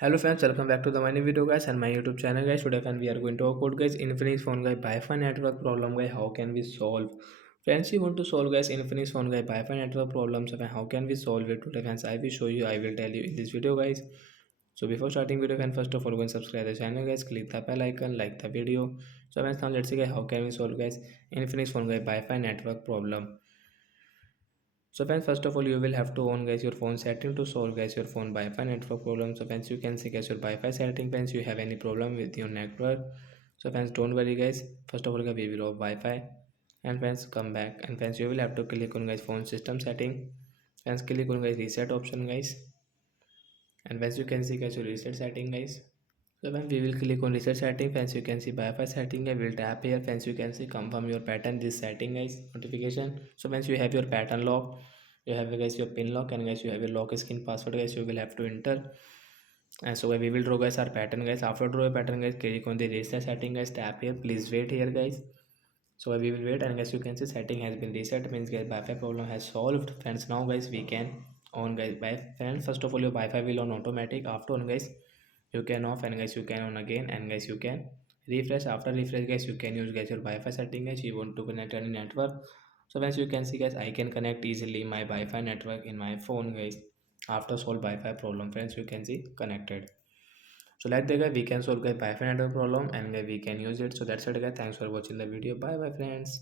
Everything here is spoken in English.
Hello friends, welcome back to the my new video guys and my YouTube channel guys. Today friends we are going to talk about guys Infinix phone guy Wi-Fi network problem guy. How can we solve? Friends, you want to solve guys Infinix phone guy Wi-Fi network problems. So how can we solve it today friends? I will show you. I will tell you in this video guys. So before starting video friends, first of all go and subscribe the channel guys. Click the bell icon, like the video. So friends, now let's see guys how can we solve guys Infinix phone guy Wi-Fi network problem. So friends, first of all, you will have to on guys your phone setting to solve guys your phone Wi-Fi network problem. So friends, you can see guys your Wi-Fi setting. Friends, you have any problem with your network. So friends, don't worry guys. First of all, guys, we will off Wi-Fi. And friends, come back. And friends, you will have to click on guys phone system setting. Friends, click on guys reset option guys. And friends, you can see guys your reset setting guys. So when we will click on reset setting, friends, you can see Wi-Fi setting. I will tap here. Friends, you can see confirm your pattern. This setting guys notification. So once you have your pattern lock, you have guys your pin lock, and guys you have your lock skin password guys. You will have to enter. And so we will draw guys our pattern guys. After draw a pattern guys, click on the reset setting guys. Tap here. Please wait here guys. So we will wait, and guys you can see setting has been reset. Means guys Wi-Fi problem has solved. Friends, now guys we can on guys by friends. First of all your Wi-Fi will on automatic. After on guys you can off, and guys you can on again, and guys you can refresh. After refresh guys you can use guys your Wi-Fi setting guys. You want to connect any network. So once you can see guys I can connect easily my Wi-Fi network in my phone guys. After solve Wi-Fi problem friends, you can see connected. So like that guy we can solve guys Wi-Fi network problem, and guys we can use it. So that's it guys, thanks for watching the video. Bye bye friends.